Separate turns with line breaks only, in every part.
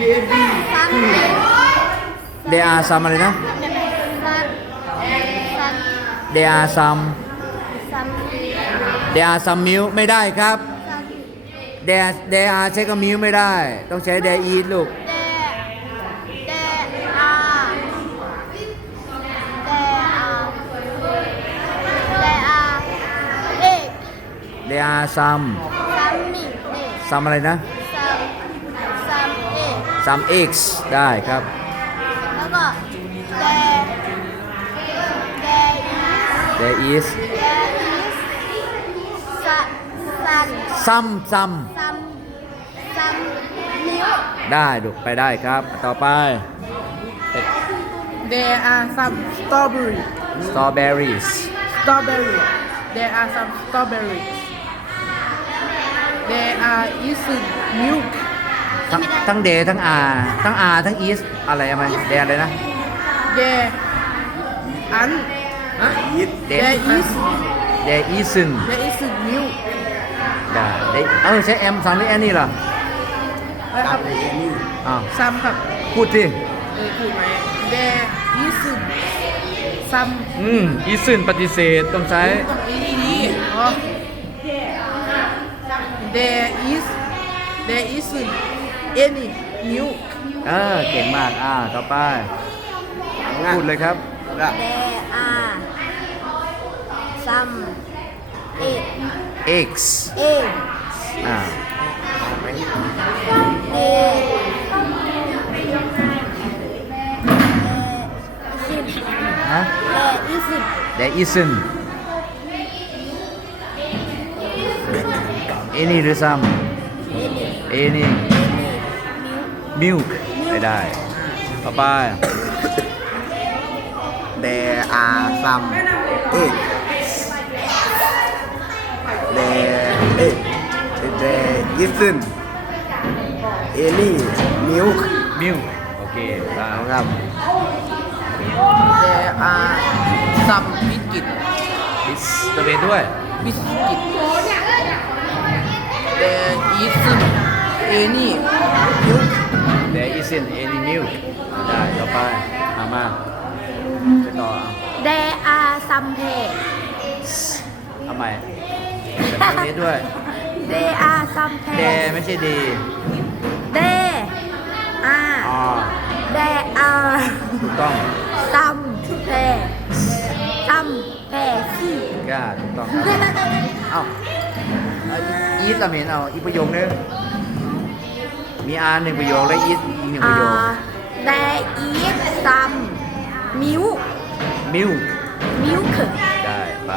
d
ดอาซัมอะไรนะเดอาซัมเดอซัมมิวไม่ได้ครับ d ด d เใช้กับมิวไม่ได้ ต้องใช้ d ดอลูกเดอาซัมซัมอะไรนะซ้ำ x ได้ครับ
แล้วก็ there
there is ซ้ำซ้ำซ้ำนิ้วได้ดูไปได้ครับ ต่อไป
there are some strawberry
strawberries
strawberry there are some strawberries there are is milk
ทั้งทั้งเดทั้งอาทั้งอาทั้งอีสอะไรอะไรแดอะไรนะ
เดอันอีสเดอีส
เดอีสึน
เดอีสึนนิว
เดเออใช้เอ็มสามหรืแอนนี่เหรอแอนนี่อ๋อซ้ำครับ พูดสิเออพ
ูดไหมเดอีสึนซ้ำ
อืมอีสึนปฏิเสธต้องใช้เดีอ๋อ
there is t h e r เอ็นนิ้ว
อ่าเก่งมากอ่าต่อไปพูดเลยครับ
เดอาซัมเอ็กซ์เอ็กซ์
อ่าเดอิสันเอนี่หรือซัมเอนี่มิลค์ไม่ได้ป้าป้า
เดอาซัมเอ๊ะเดเอเดยิซันเอลี่มิลค์
มิลค์โอเคตามครับเ
ดอาซัมบิสกิต
บิสกิตด้วยบิสกิต
เดยิซันเอลี่มิล
สินเอลิมิวได้ต่อไปมามา
ไปต่อเ h e r e are some p
ทำไมแต่ตี้ด้วย
t h e r ซัม e พ o
m e ไม่ใช่ดี
There are ถูกต้อง Some pets Some pets
ก็ถูกต้องเอาอีสต์ทำเห็นเอาอีประโยคนึงมีอาหนึ่งประโยคและอีสตหนึ่งประโยค
There is some milk milk milk ได้ไป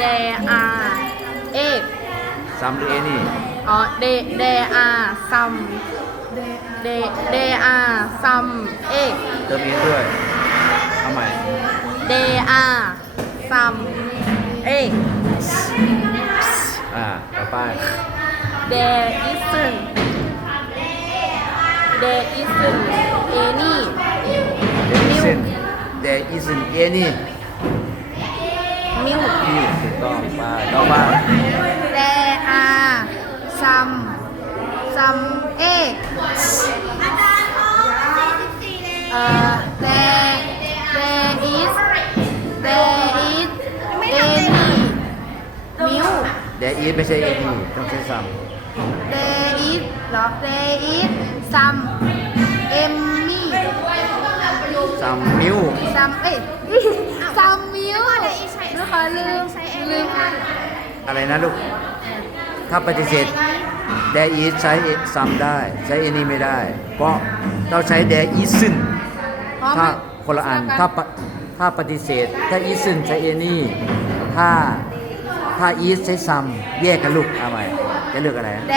There are eggs some หรือ any อ๋อ there there are some there there are some eggs
เติมเองด้วยเอาใหม่
There are some eggs
อ่าต่อไป
There isn't there isn't any milk.
There isn't any milk. Milk. ถูกต้องมาต่อมา
There are some some eggs. Uh, there, there is, there is any milk.
There is, ไม่ใช่ any, ต้องใช้ซ้ำ
There ล็อกเดอิสซัมเอมมี่ซัมมิวซัมเอ้ซัมมิวลูกขอลืมลืม
อะไรนะลูกถ้าปฏิเสธเดอิสใช้ซัมได้ใช้เอนนี่ไม่ได้ เพราะเราใช้เดอิสซึ่งถ้าคนละอันถ้าถ้าปฏิเสธถ้าอีซึนใช้เอนนี่ถ้า ถ้าอีใช้ซัมแยกกันลูกเอาไหมจะเลือกอะไรเด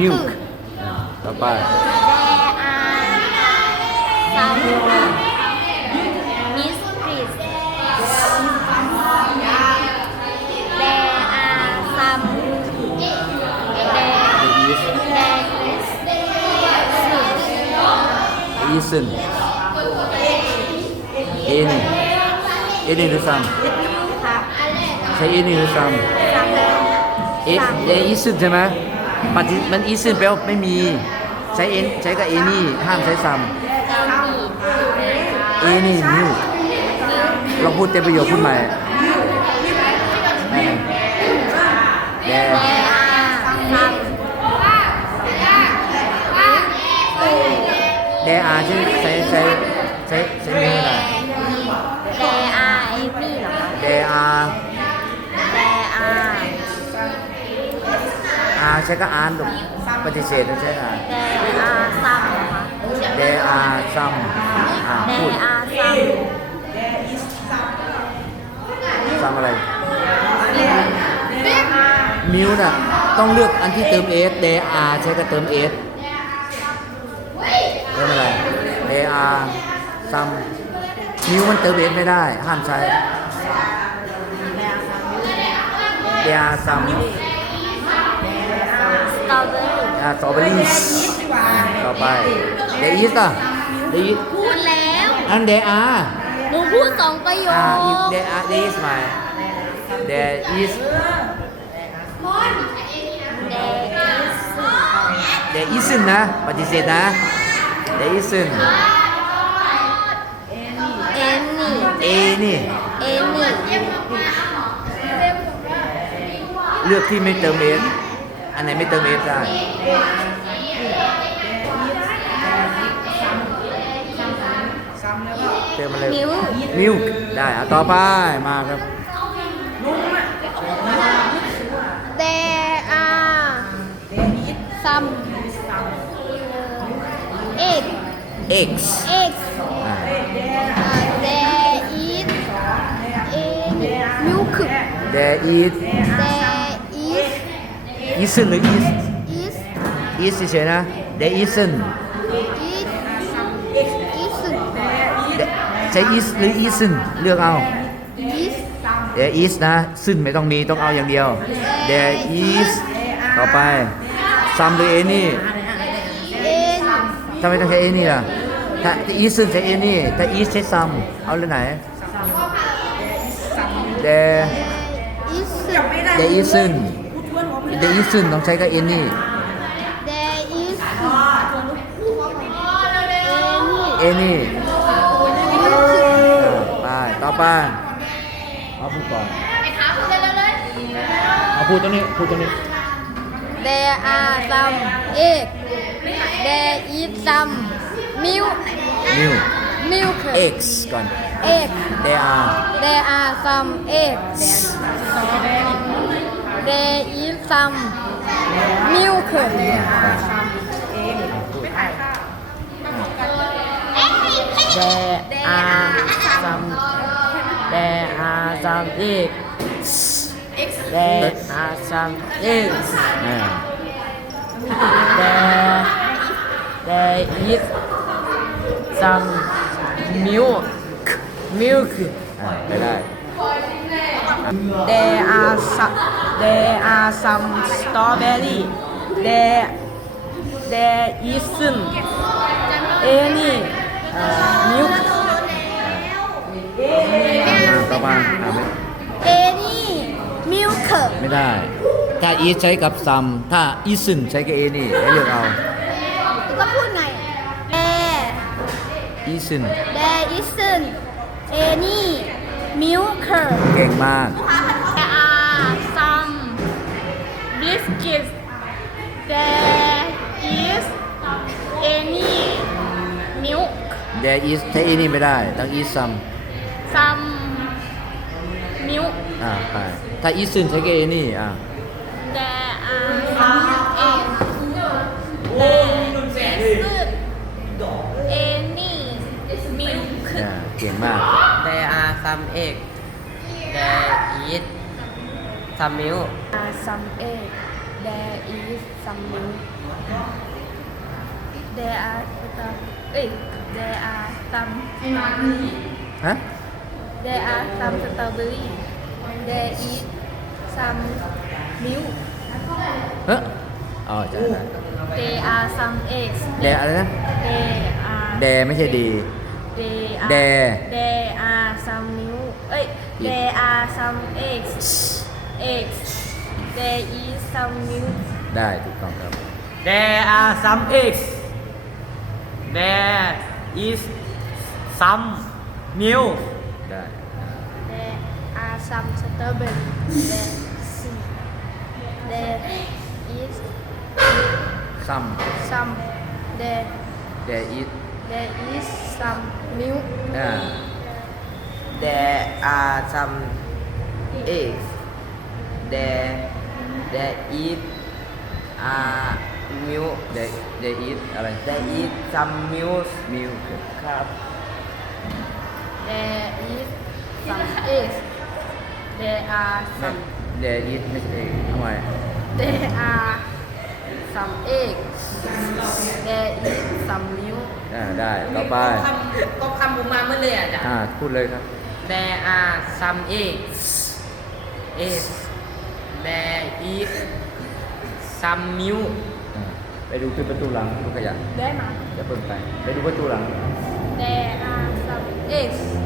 milk ต่อไป Isn't in in in the sum. Say in in the sum. It there isn't, right? ปฏิมันอีซึนแปลว่าไม่มี ใช้เอ็นใช้กับเอนี่ห้ามใช้ซ้ำเอนี่นิวเราพูดเต็มประโยคพูดใหม่เดอาใช่ใช่ใช่ใช่ไหมล่ะ
แดอา
าใช้ก็อ่านดูปฏิเสธใช้อ่าน
เดอาซัม
เดอาซัมเดอาซัมซัมอะไรมิวน่ะต้องเลือกอันที่เติมเอสเดอาใช้ก็เติมเอสเติมอะไรเดอาซัมมิวมันเติมเอสไม่ได้ห้ามใช้เดอาซัเดอาซัมอะสตรอเบอรี่ต่อไปเดอิสต์อ่ะเ
ดอิสต์พูดแล้วอันเดอาหนูพูดสองประโยค
เดอาเดอิสต์ไหมเดอิสต์มอนเดอิสต์นะปฏิเสธนะเดอิสต์เอ็นนี่เอ็นนี่
เอ็นนี่
เลือกที่ไม่เติมเอ็อันไหนไม่เติมเอฟได้เติมมาเลยมิวได้อะต่อไปมาครับ
There are some eggs eggs eggs There is milk
There is isn't 的 is is is 是谁呢？There isn't is isn't 谁 is 的 isn't เลือกเอา There is นะซึ่งไม่ต้องมีต้องเอาอย่างเดียว There is ต่อไป some หรือ any ทำไมต้องใช้ any ล่ะถ้า is ใช้ any ถ้า is ใช้ some เอาเรื่องไหน There There isn't เดอิสุนต้องใช้กับเอ็นนี่
เดอิสุน
เอ็นนี่ไป ต่อไปเอาพูดก่อนเอาพูดตรงนี้ พูดตรงนี้
There are some eggs There is some milk Mil. Milk
Eggs ก่อน Eggs There are
There are some eggs để in some milk. There are
some. There are some eggs. There are some eggs. There. There is some milk. Milk.
Yeah.
There are some. there are some strawberry. There, there isn't any uh, milk.
Any milk.
ไม่ได้ ถ้า is ใช้กับ some ถ้า isn't ใช้กับ any ให้เลือกเอา
ก็พูดไง There isn't There isn't any milk. เก่งมาก kids. There is any milk.
There is ใช้ any ไม่ได้ต้อง eat some.
Some milk.
อ่าใช่ถ้า e is soon ใช้ any อ่า
There are some eggs. There is any milk.
เก่งมาก
There are some eggs. There is some milk.
Some egg. there is something there are s o m e เอ้ย there are some ฮะ there are some strawberry there is some milk
เฮ้อ๋อใช่
They are some eggs They are อะไรนะ They are
They ไม่ใช่ดี
They are They e are some new เอ้ย They are some eggs eggs There is some new.
ได้ถูกต้องครับ
There are some eggs. There is some new.
ได้
There are some strawberry. There There is milk. some some there there is there is some new. Yeah. yeah.
there are some eggs, eggs. there they eat uh, milk
they they eat อะไร
they eat some milk
milk ครับ
they eat some eggs they are some
they eat egg
they are some eggs they eat some milk
อ่าได้ต่อไปก็ค
ำก็คำบูมาเมื่อเลยอ่ะจ้
ะอ่าพูดเลยครับ
they are some eggs eggs t h อี e is ม o m e
ไปดูที่ประตูหลังดูขยะได้ไหมจะเปิดไปไปดูประตูหลัง t
ด e r e are some i